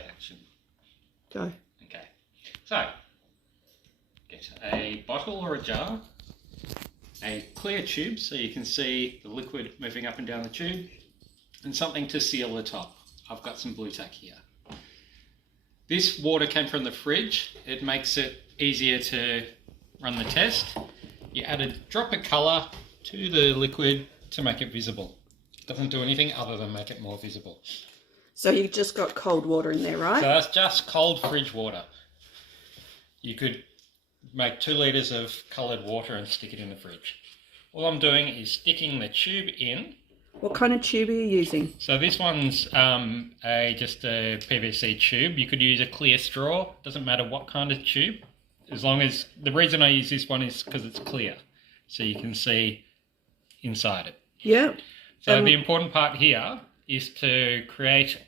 Action. Go. Okay. So, get a bottle or a jar, a clear tube so you can see the liquid moving up and down the tube, and something to seal the top. I've got some blue tack here. This water came from the fridge. It makes it easier to run the test. You add a drop of colour to the liquid to make it visible. It doesn't do anything other than make it more visible. So you've just got cold water in there, right? So that's just cold fridge water. You could make 2 litres of coloured water and stick it in the fridge. All I'm doing is sticking the tube in. What kind of tube are you using? So this one's just a PVC tube. You could use a clear straw. Doesn't matter what kind of tube. As long as, the reason I use this one is because it's clear. So you can see inside it. Yeah. So the important part here is to create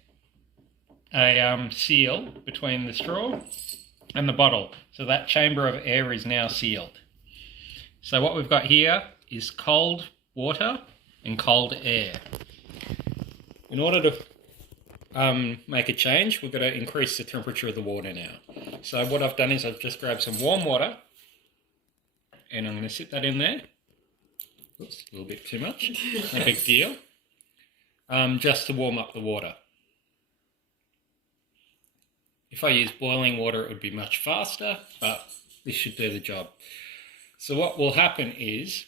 a seal between the straw and the bottle. So that chamber of air is now sealed. So what we've got here is cold water and cold air. In order to make a change, we've got to increase the temperature of the water now. So what I've done is I've just grabbed some warm water and I'm going to sit that in there. Oops, a little bit too much. No big deal. Just to warm up the water. If I use boiling water, it would be much faster, but this should do the job. So what will happen is,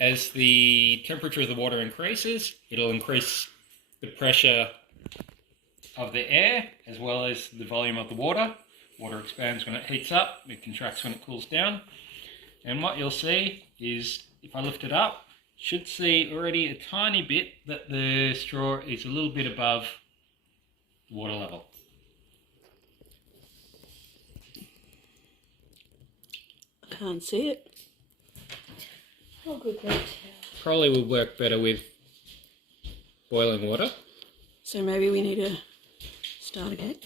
as the temperature of the water increases, it'll increase the pressure of the air as well as the volume of the water. Water expands when it heats up, it contracts when it cools down. And what you'll see is, if I lift it up, you should see already a tiny bit that the straw is a little bit above the water level. I can't see it. Oh, good grief. Probably would work better with boiling water. So maybe we need to start again.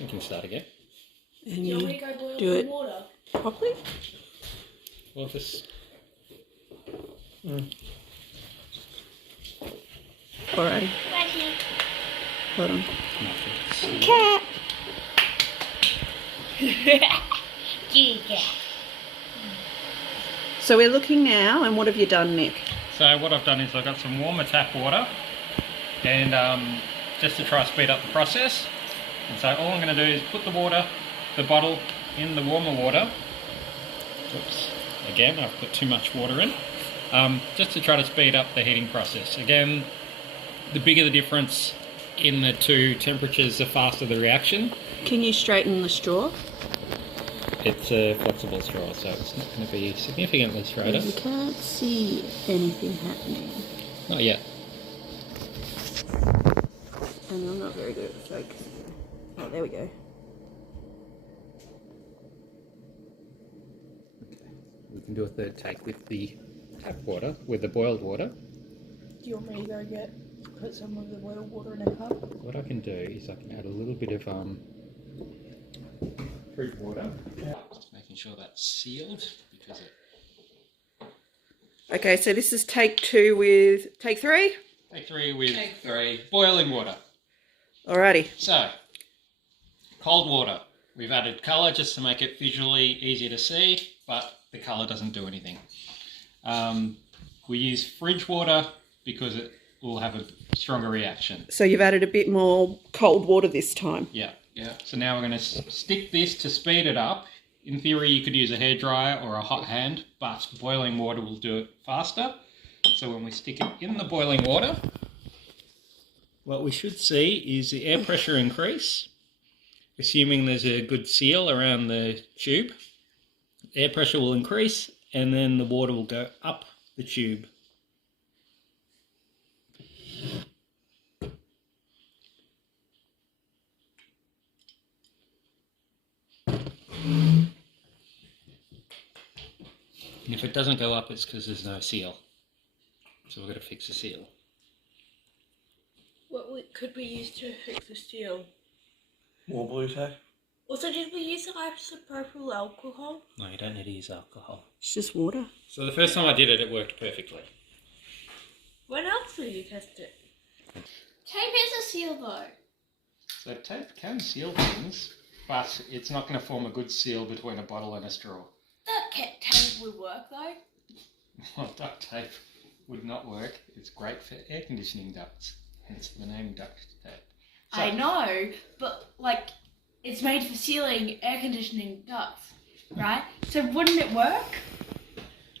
We can start again. And Do you want me to go boil do it water? properly? Well, just... Alrighty. Right here. Hold on. Cat. Cute cat. So we're looking now, and what have you done, Nick? So what I've done is I've got some warmer tap water, and just to try to speed up the process. And so all I'm going to do is put the bottle in the warmer water. Oops, again I've put too much water in. Just to try to speed up the heating process. Again, the bigger the difference in the two temperatures, the faster the reaction. Can you straighten the straw? It's a flexible straw, so it's not going to be significantly straighter. You can't see anything happening. Not yet. And I'm not very good at focusing. Oh, there we go. Okay. We can do a third take with the tap water, with the boiled water. Do you want me to go put some of the boiled water in a cup? What I can do is I can add a little bit of fruit water. Just making sure that's sealed because it... Okay, so this is take 2 with take 3? Take 3 with boiling water. Alrighty. So, cold water. We've added colour just to make it visually easier to see, but the colour doesn't do anything. We use fridge water because it will have a stronger reaction. So you've added a bit more cold water this time. Yeah. So now we're going to stick this to speed it up. In theory, you could use a hairdryer or a hot hand, but boiling water will do it faster. So when we stick it in the boiling water, what we should see is the air pressure increase, assuming there's a good seal around the tube. Air pressure will increase, and then the water will go up the tube. And if it doesn't go up, it's because there's no seal. So we've got to fix the seal. What could we use to fix the seal? More blue tack? Also, did we use isopropyl alcohol? No, you don't need to use alcohol. It's just water. So the first time I did it, it worked perfectly. When else did you test it? Tape is a seal though. So tape can seal things, but it's not going to form a good seal between a bottle and a straw. That tape would work though. Well, duct tape would not work. It's great for air conditioning ducts, hence the name duct tape. So, I know, but like, it's made for sealing air conditioning ducts, right? So wouldn't it work?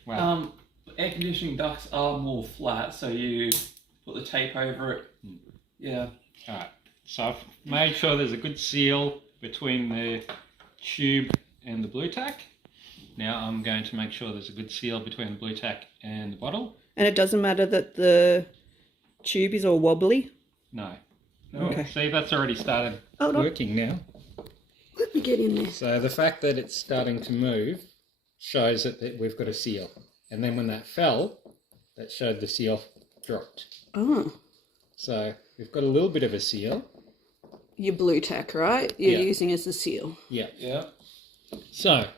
well, Air conditioning ducts are more flat, so you put the tape over it. Yeah. alright. So I've made sure there's a good seal between the tube and the blue tack. Now I'm going to make sure there's a good seal between the blue tack and the bottle. And it doesn't matter that the tube is all wobbly? No. Okay. See, that's already started Hold on. working now. Let me get in there. So the fact that it's starting to move shows that we've got a seal. And then when that fell, that showed the seal dropped. Oh. So we've got a little bit of a seal. Your blue tack, right? You're Yeah. using as the seal. Yeah. Yeah. So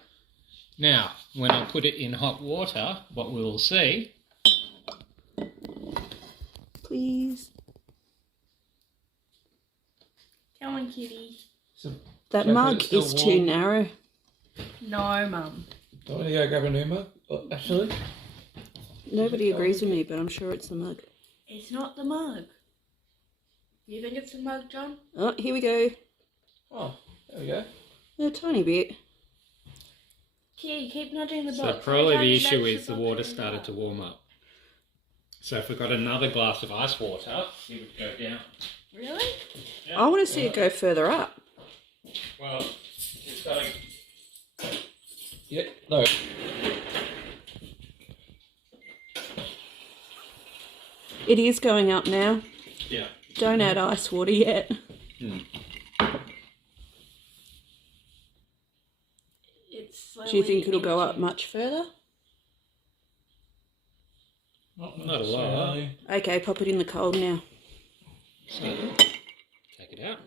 now when I put it in hot water, what we will see... Please. Come on, kitty. So, That Check mug it's still is too warm. narrow. No, Mum. do I need to go grab a new mug? Oh, actually, Nobody agrees with me, but I'm sure it's the mug. It's not the mug. You think it's the mug, John? Oh, here we go. oh, there we go. A tiny bit. Kitty, keep nudging the So box. probably Every the time issue you is the nudge water box, started to it warm up. So if we got another glass of ice water, it would go down. Really? I want to see it go further up. Well, it's got to... Yeah, no. It is going up now. Yeah. Don't add ice water yet. It's slowly Do you think it'll go up inching. much further? Not a lot. Okay, pop it in the cold now. So, take it out,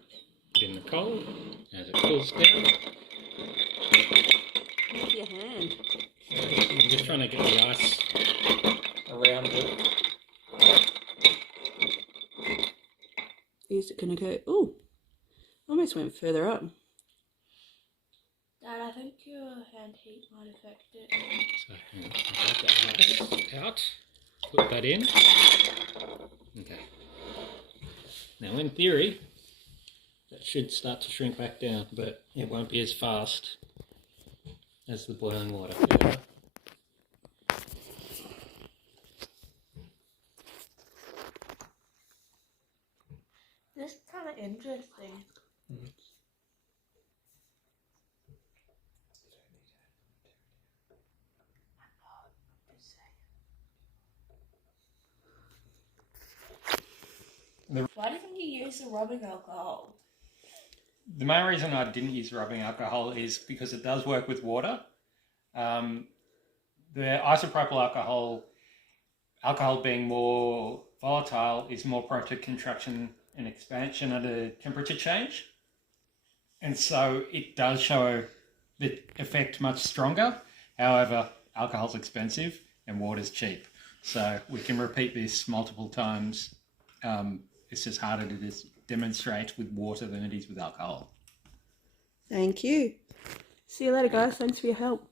put it in the cold, as it cools down. With your hand. I'm just trying to get the ice. Around it. Is it going to go? Ooh, almost went further up. Dad, I think your hand heat might affect it. So, hang on, I'll take the ice out, put that in. Okay. Now, in theory, that should start to shrink back down, but it won't be as fast as the boiling water. Yeah. This is kind of interesting. Why do you think you use the rubbing alcohol? The main reason I didn't use rubbing alcohol is because it does work with water. The isopropyl alcohol being more volatile, is more prone to contraction and expansion at a temperature change. And so it does show the effect much stronger. However, alcohol's expensive and water's cheap. So we can repeat this multiple times. It's just harder to demonstrate with water than it is with alcohol. Thank you. See you later, guys. Thanks for your help.